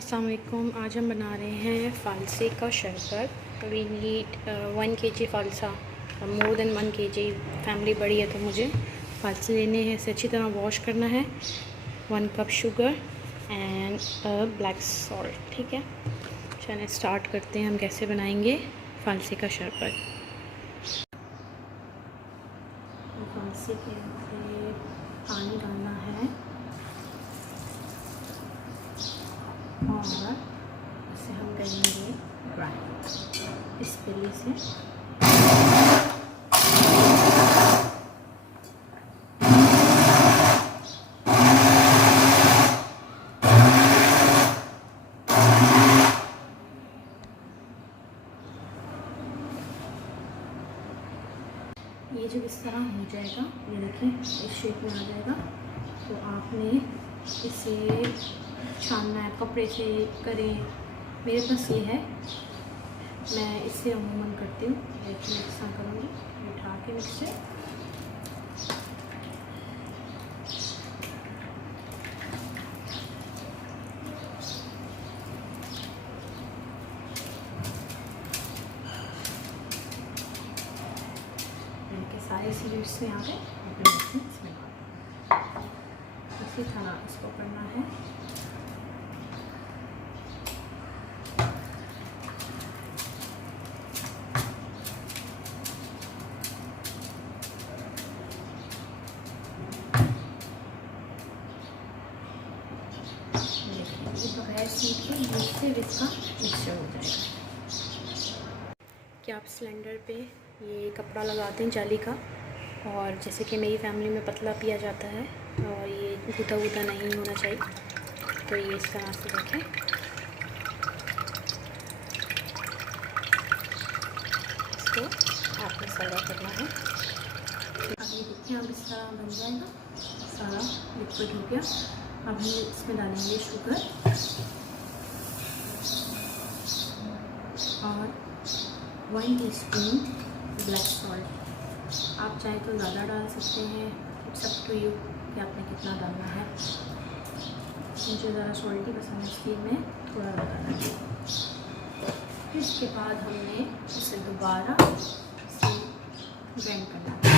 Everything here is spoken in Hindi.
अस्सलाम वालेकुम। आज हम बना रहे हैं फालसे का शरबत। We need 1 kg phalsa, more than 1 kg। Family बड़ी है तो मुझे फालसे लेने हैं। इसे अच्छी तरह वॉश करना है। 1 cup sugar and black salt. ठीक है, चलिए स्टार्ट करते हैं हम कैसे बनाएंगे फालसे का शरबत। फालसे के अंदर पानी डालना है और इसे हम करेंगे ग्राइंड इस पीली से। ये जब इस तरह हो जाएगा, ये देखिए इस शेप में आ जाएगा, तो आपने इसे छानना है। कपड़े से करें, मेरे पास ये है, मैं इससे अमूमन करती हूँ। लेकिन मैं इस तरह करूँगी, उठा के मिक्सर सारे सीड्स इसमें आ गए। इसमें इसी तरह इसको करना है। बगैर सीड के इससे इसका मिक्सचर हो जाएगा। क्या आप सिलेंडर पे ये कपड़ा लगाते हैं जाली का, और जैसे कि मेरी फैमिली में पतला पिया जाता है और ये गूदा गूदा नहीं होना चाहिए, तो ये इस तरह से देखें। इसको आपने सर्व करना है। अब ये देखिए, अब इस तरह बन जाएगा, सारा लिक्विड हो गया। अब हम इसमें डालेंगे शुगर और 1 टीस्पून ब्लैक सॉल्ट। आप चाहे तो ज़्यादा डाल सकते हैं, इट्स अप टू यू कि आपने कितना डालना है। मुझे ज़रा सॉल्टी पसंद है, इसलिए मैं थोड़ा ज़्यादा डालूँगी। इसके बाद हमने इसे दोबारा ग्राइंड करना है।